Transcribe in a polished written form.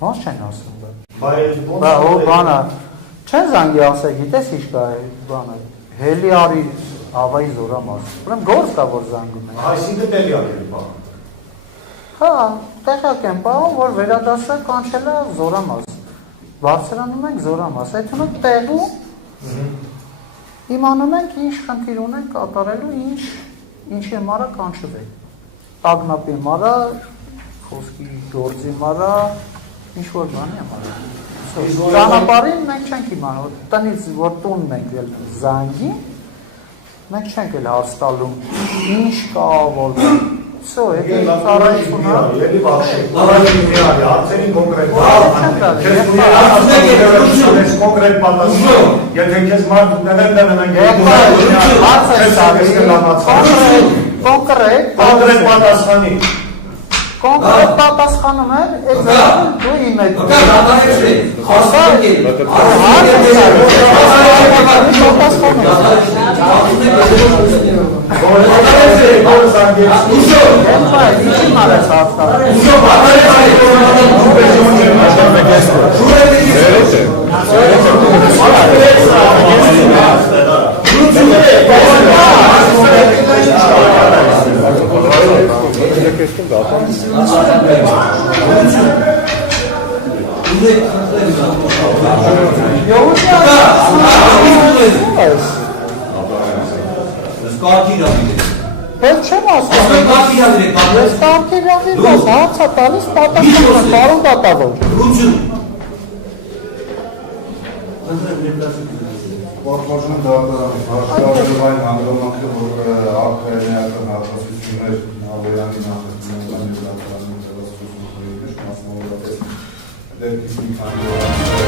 Ոնց չեն ասում դա։ Բա բանը չեն զանգի ասել, գիտես ինչ կա բանը։ Հելի արի ավայի զորամաս։ Ուրեմն գործ կա որ զանգում են։ Այսինքն տեղի արի բա։ Հա, տեղակ են պահում, որ վերադասը կանչել է զորամաս։ Բարձրանում ենք զորամաս, այդտեղ տեղում իմանում ենք ինչ խնդիր ունենք կատարելու, ինչի մարա կանչվեք։ Տագնապի մարա, խոսքի գործի մարա, ինչ որ բանի է մարա։ Ճանապարհին մենք չենք իմանում, տնից որ տունն ենք ել զանգի, մենք չենք ել հաստալում, ինչ կա որ Все, это ծառայությունն է։ Ելի բախշի։ Առաջին միարի, հարցերին կոնկրետ կոնկրետ պատասխան։ Եթե քեզ մարդ ուտելեն դնում են կոնկրետ պատասխանի։ Կոնկրետ պատասխանում են, այդ դու իմ եք։ Էլ չեմ ասում, ես կարգի ռավի բաս, հարցա տալիս պատասխանը, պարոն դատավոր։ Որոշում դատարանի հաշվարկային հանգամանքը, որ ակրայնական հատվածություններ Ավոյանի նախագծման դատարանի տեղասպանությունը մասնավորապես դեպի մի քանի